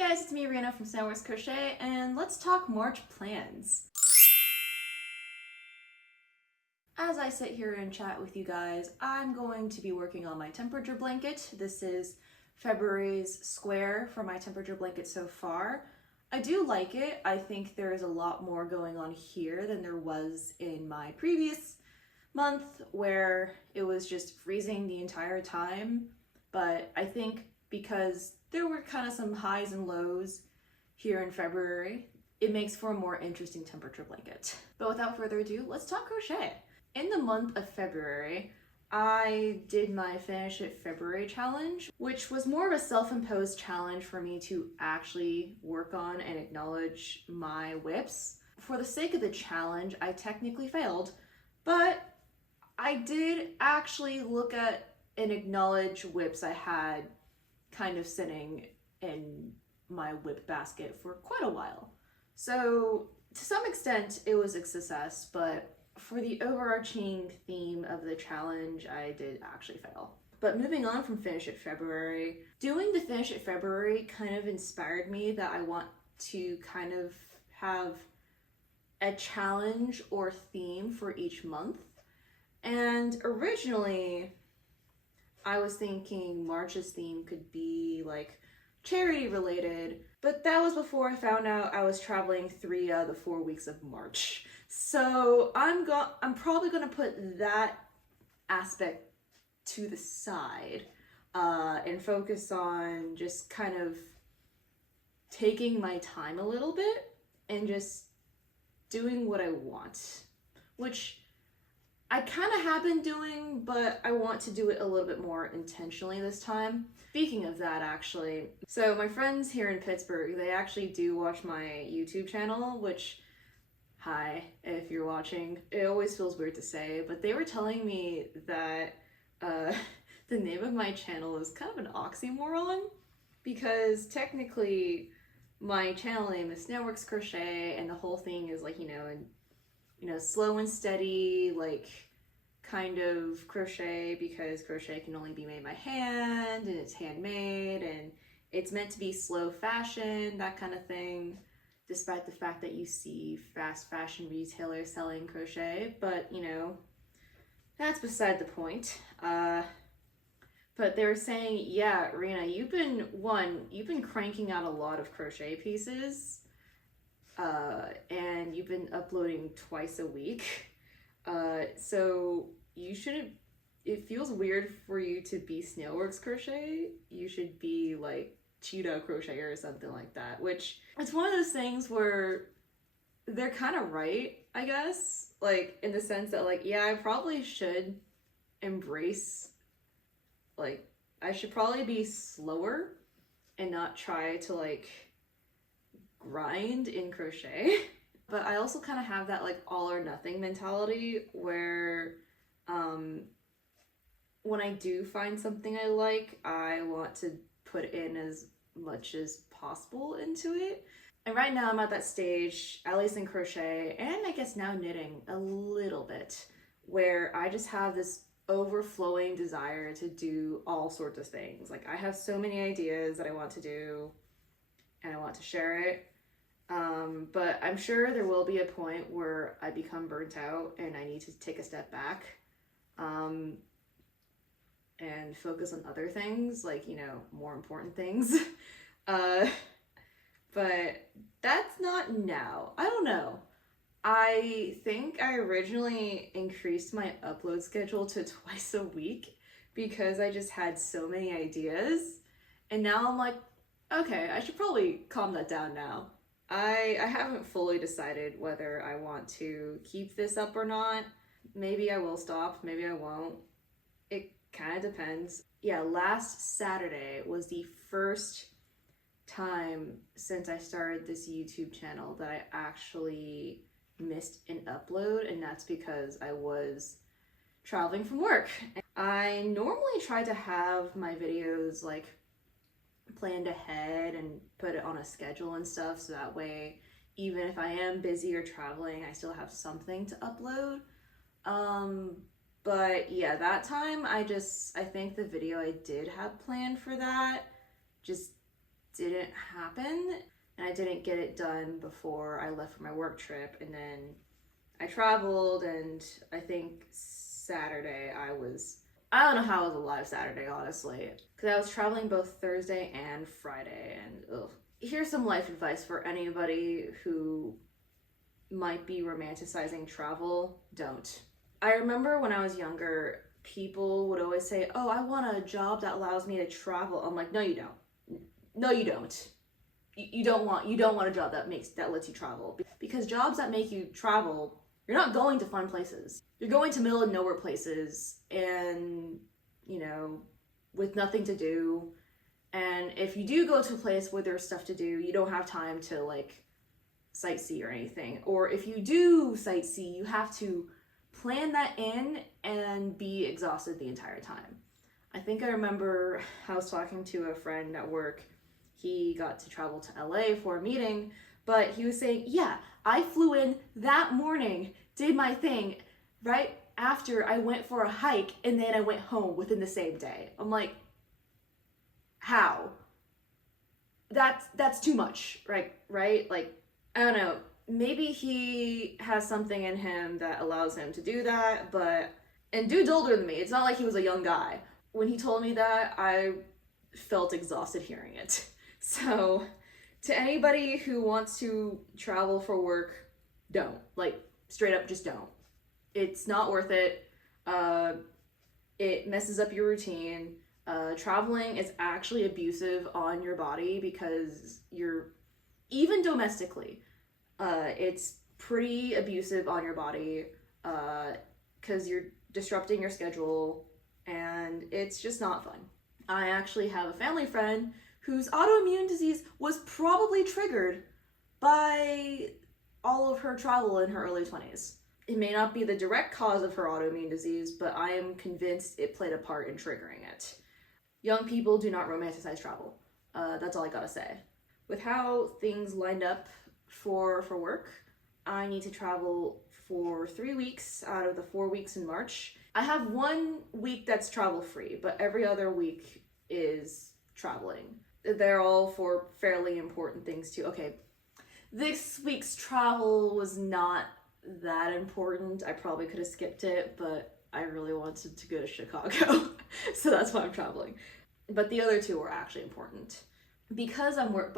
guys, it's me, Rena from Snailworks Crochet, and let's talk March plans. As I sit here and chat with you guys, I'm going to be working on my temperature blanket. This is February's square for my temperature blanket so far. I do like it. I think there is a lot more going on here than there was in my previous month where it was just freezing the entire time. But I think because there were kind of some highs and lows here in February, it makes for a more interesting temperature blanket. But without further ado, let's talk crochet. In the month of February, I did my Finish It February challenge, which was more of a self-imposed challenge for me to actually work on and acknowledge my whips. For the sake of the challenge, I technically failed, but I did actually look at and acknowledge whips I had kind of sitting in my whip basket for quite a while. So to some extent it was a success, but for the overarching theme of the challenge, I did actually fail. But moving on from Finish It February, doing the Finish It February kind of inspired me that I want to kind of have a challenge or theme for each month. And originally, I was thinking March's theme could be like charity related, but that was before I found out I was traveling 3 out of the 4 weeks of March. So I'm probably gonna put that aspect to the side and focus on just kind of taking my time a little bit and just doing what I want, which I kind of have been doing, but I want to do it a little bit more intentionally this time. Speaking of that, actually, so my friends here in Pittsburgh, they actually do watch my YouTube channel, which, hi, if you're watching. It always feels weird to say, but they were telling me that the name of my channel is kind of an oxymoron, because technically my channel name is Snailworks Crochet, and the whole thing is like, slow and steady, like kind of crochet, because crochet can only be made by hand and it's handmade and it's meant to be slow fashion, that kind of thing, despite the fact that you see fast fashion retailers selling crochet. But that's beside the point. But they were saying, yeah, Rena, you've been cranking out a lot of crochet pieces, and you've been uploading twice a week. So you shouldn't, it feels weird for you to be Snailworks Crochet. You should be like Cheetah Crochet or something like that, which it's one of those things where they're kind of right, I guess, like in the sense that like, yeah, I probably should embrace, like, I should probably be slower and not try to like grind in crochet. But I also kind of have that like all or nothing mentality where when I do find something I like, I want to put in as much as possible into it. And right now I'm at that stage, at least in crochet, and I guess now knitting a little bit, where I just have this overflowing desire to do all sorts of things. Like I have so many ideas that I want to do and I want to share it. But I'm sure there will be a point where I become burnt out and I need to take a step back and focus on other things, like, more important things. But that's not now. I don't know. I think I originally increased my upload schedule to twice a week because I just had so many ideas. And now I'm like, okay, I should probably calm that down now. I haven't fully decided whether I want to keep this up or not. Maybe I will stop, maybe I won't. It kind of depends. Yeah, last Saturday was the first time since I started this YouTube channel that I actually missed an upload, and that's because I was traveling from work. I normally try to have my videos like planned ahead and put it on a schedule and stuff, so that way even if I am busy or traveling, I still have something to upload. But yeah, that time I think the video I did have planned for that just didn't happen, and I didn't get it done before I left for my work trip. And then I traveled, and I think Saturday I don't know how I was alive Saturday, honestly, because I was traveling both Thursday and Friday. And ugh. Here's some life advice for anybody who might be romanticizing travel. Don't. I remember when I was younger, people would always say, oh, I want a job that allows me to travel. I'm like, no, you don't. No, you don't. You don't want a job that lets you travel, because jobs that make you travel, you're not going to fun places. You're going to middle of nowhere places, and with nothing to do. And if you do go to a place where there's stuff to do, you don't have time to like sightsee or anything. Or if you do sightsee, you have to plan that in and be exhausted the entire time. I think I remember I was talking to a friend at work. He got to travel to LA for a meeting, but he was saying, yeah, I flew in that morning, did my thing right after I went for a hike, and then I went home within the same day. I'm like, how? That's too much, right? Like, I don't know. Maybe he has something in him that allows him to do that, and dude's older than me. It's not like he was a young guy. When he told me that, I felt exhausted hearing it. So, to anybody who wants to travel for work, don't. Like, straight up, just don't. It's not worth it. It messes up your routine. Traveling is actually abusive on your body, because even domestically, it's pretty abusive on your body, because you're disrupting your schedule, and it's just not fun. I actually have a family friend whose autoimmune disease was probably triggered by all of her travel in her early 20s. It may not be the direct cause of her autoimmune disease, but I am convinced it played a part in triggering it. Young people, do not romanticize travel. That's all I gotta say. With how things lined up for work, I need to travel for 3 weeks out of the 4 weeks in March. I have 1 week that's travel free, but every other week is traveling. They're all for fairly important things too. Okay, this week's travel was not that important. I probably could have skipped it, but I really wanted to go to Chicago, so that's why I'm traveling. But the other 2 were actually important. Because I'm work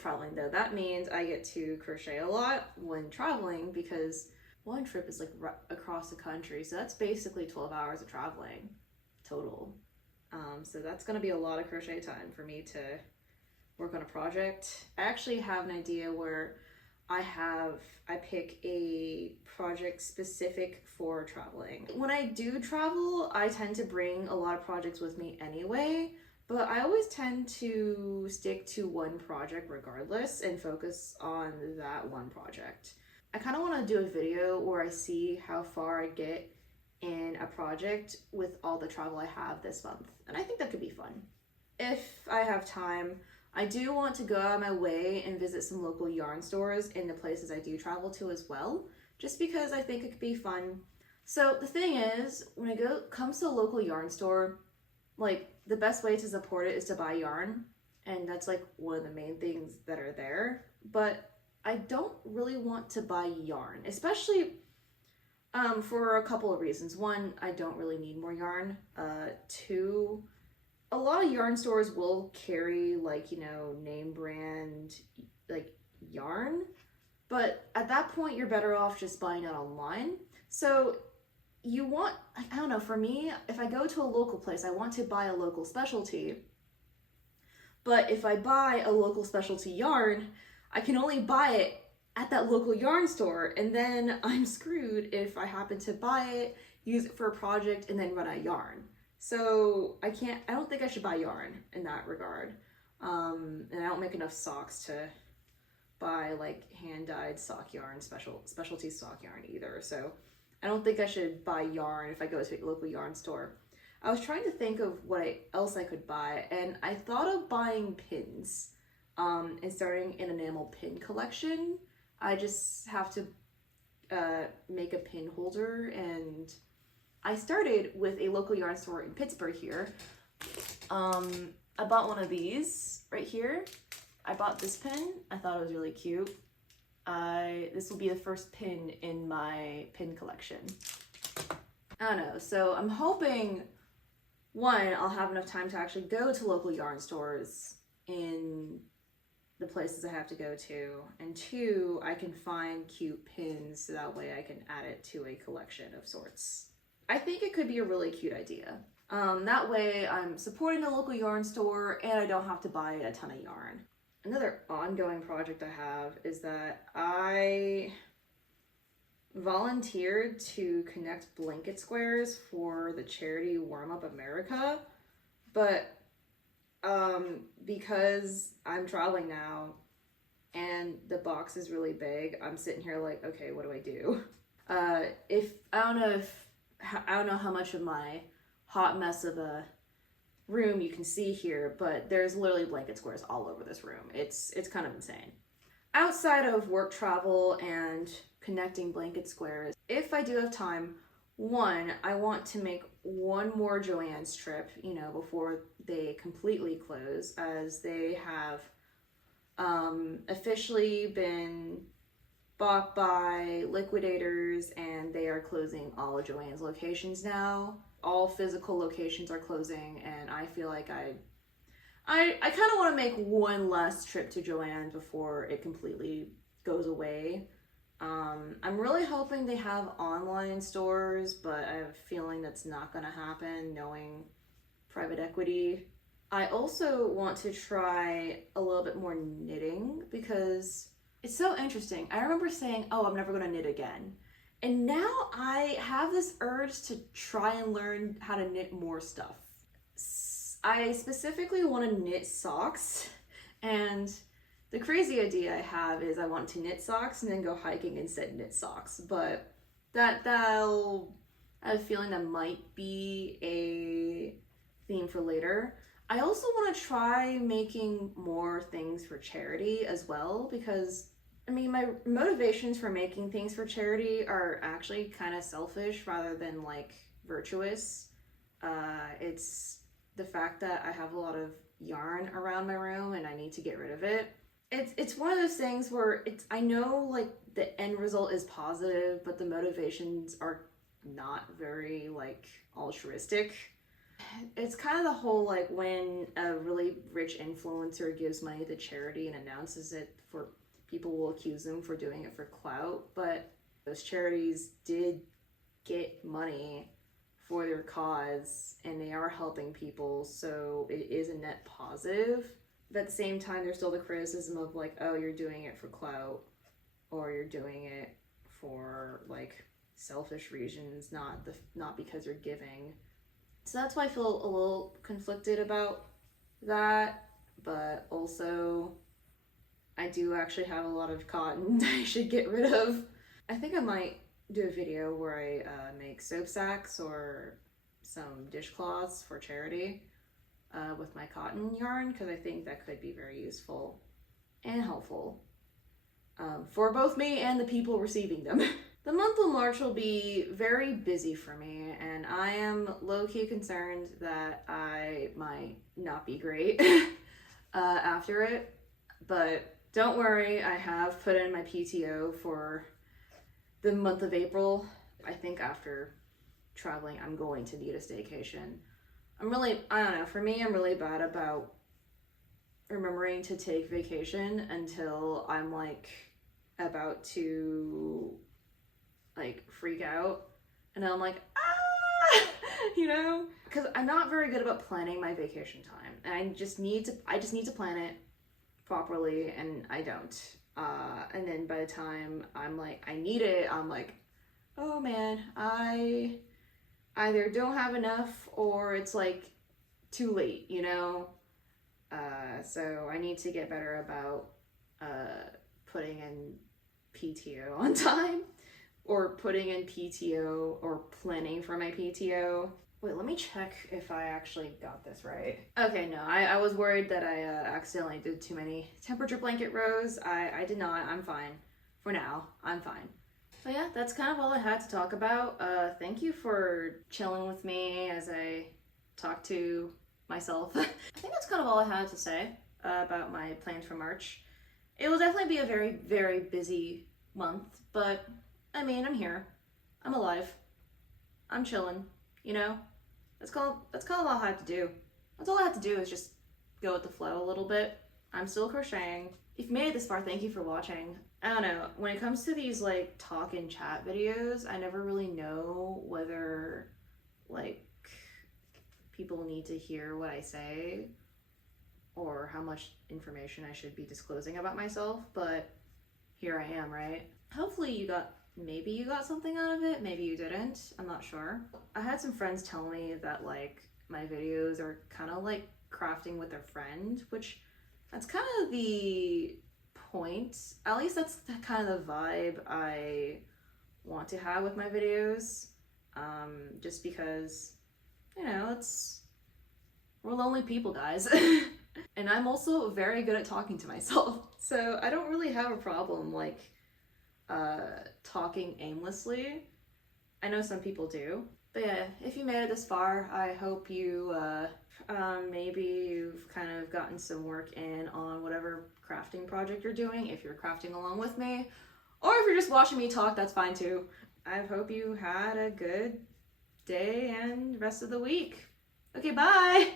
traveling though, that means I get to crochet a lot when traveling, because 1 trip is like across the country, so that's basically 12 hours of traveling total. So that's gonna be a lot of crochet time for me to work on a project. I actually have an idea where I pick a project specific for traveling. When I do travel, I tend to bring a lot of projects with me anyway, but I always tend to stick to 1 project regardless and focus on that 1 project. I kind of want to do a video where I see how far I get in a project with all the travel I have this month, and I think that could be fun. If I have time, I do want to go out of my way and visit some local yarn stores in the places I do travel to as well, just because I think it could be fun. So the thing is, when it comes to a local yarn store, like, the best way to support it is to buy yarn, and that's like one of the main things that are there. But I don't really want to buy yarn, especially for a couple of reasons. 1, I don't really need more yarn. 2, a lot of yarn stores will carry like, name brand like yarn, but at that point you're better off just buying it online. So I don't know, for me, if I go to a local place, I want to buy a local specialty. But if I buy a local specialty yarn, I can only buy it at that local yarn store, and then I'm screwed if I happen to buy it, use it for a project, and then run out of yarn. So I don't think I should buy yarn in that regard. And I don't make enough socks to buy like hand-dyed sock yarn, specialty sock yarn either. So I don't think I should buy yarn if I go to a local yarn store. I was trying to think of what else I could buy, and I thought of buying pins and starting an enamel pin collection. I just have to make a pin holder, and I started with a local yarn store in Pittsburgh here. I bought one of these right here. I bought this pin. I thought it was really cute. This will be the first pin in my pin collection. I don't know, so I'm hoping, one, I'll have enough time to actually go to local yarn stores in the places I have to go to, and two, I can find cute pins so that way I can add it to a collection of sorts. I think it could be a really cute idea. That way I'm supporting the local yarn store and I don't have to buy a ton of yarn. Another ongoing project I have is that I volunteered to connect blanket squares for the charity Warm Up America, but because I'm traveling now and the box is really big, I'm sitting here like, okay, what do I do? I don't know how much of my hot mess of a room you can see here, but there's literally blanket squares all over this room. It's kind of insane. Outside of work travel and connecting blanket squares, if I do have time, one, I want to make one more Joann's trip, you know, before they completely close, as they have officially been bought by liquidators and they are closing all of Joann's locations now. All physical locations are closing, and I feel like I kind of want to make one last trip to Joann's before it completely goes away. I'm really hoping they have online stores, but I have a feeling that's not going to happen, knowing private equity. I also want to try a little bit more knitting because it's so interesting. I remember saying, oh, I'm never going to knit again. And now I have this urge to try and learn how to knit more stuff. I specifically want to knit socks, and the crazy idea I have is I want to knit socks and then go hiking and instead knit socks, but that'll, I have a feeling that might be a theme for later. I also want to try making more things for charity as well, because I mean, my motivations for making things for charity are actually kind of selfish rather than like virtuous. It's the fact that I have a lot of yarn around my room and I need to get rid of it. It's one of those things where I know like the end result is positive, but the motivations are not very like altruistic. It's kind of the whole like when a really rich influencer gives money to charity and announces it, for people will accuse them for doing it for clout, but those charities did get money for their cause and they are helping people, so it is a net positive. But at the same time, there's still the criticism of like, oh, you're doing it for clout, or you're doing it for like selfish reasons, not because you're giving. So that's why I feel a little conflicted about that, but also I do actually have a lot of cotton I should get rid of. I think I might do a video where I make soap sacks or some dishcloths for charity with my cotton yarn, because I think that could be very useful and helpful for both me and the people receiving them. The month of March will be very busy for me, and I am low-key concerned that I might not be great after it, but don't worry, I have put in my PTO for the month of April. I think after traveling, I'm going to need a staycation. I don't know, for me, I'm really bad about remembering to take vacation until I'm like about to like freak out, and I'm like, you know, because I'm not very good about planning my vacation time, and I just need to plan it properly, and I don't. And then by the time I'm like, I need it, I'm like, oh man, I either don't have enough or it's like too late, you know? So I need to get better about putting in PTO on time, or putting in PTO or planning for my PTO. Wait, let me check if I actually got this right. Okay, no, I was worried that I accidentally did too many temperature blanket rows. I did not. I'm fine. For now, I'm fine. So yeah, that's kind of all I had to talk about. Thank you for chilling with me as I talk to myself. I think that's kind of all I had to say about my plans for March. It will definitely be a very, very busy month, but I mean, I'm here. I'm alive. I'm chilling, you know? That's kind of all I have to do. That's all I have to do is just go with the flow a little bit. I'm still crocheting. If you made it this far, thank you for watching. I don't know, when it comes to these like talk and chat videos, I never really know whether like people need to hear what I say or how much information I should be disclosing about myself, but here I am, right? Hopefully maybe you got something out of it, maybe you didn't, I'm not sure. I had some friends tell me that like my videos are kind of like crafting with a friend, which that's kind of the point. At least that's the kind of the vibe I want to have with my videos. Just because, you know, we're lonely people, guys. And I'm also very good at talking to myself. So I don't really have a problem like talking aimlessly. I know some people do. But yeah, if you made it this far, I hope you maybe you've kind of gotten some work in on whatever crafting project you're doing, if you're crafting along with me, or if you're just watching me talk, that's fine too. I hope you had a good day and rest of the week. Okay, bye!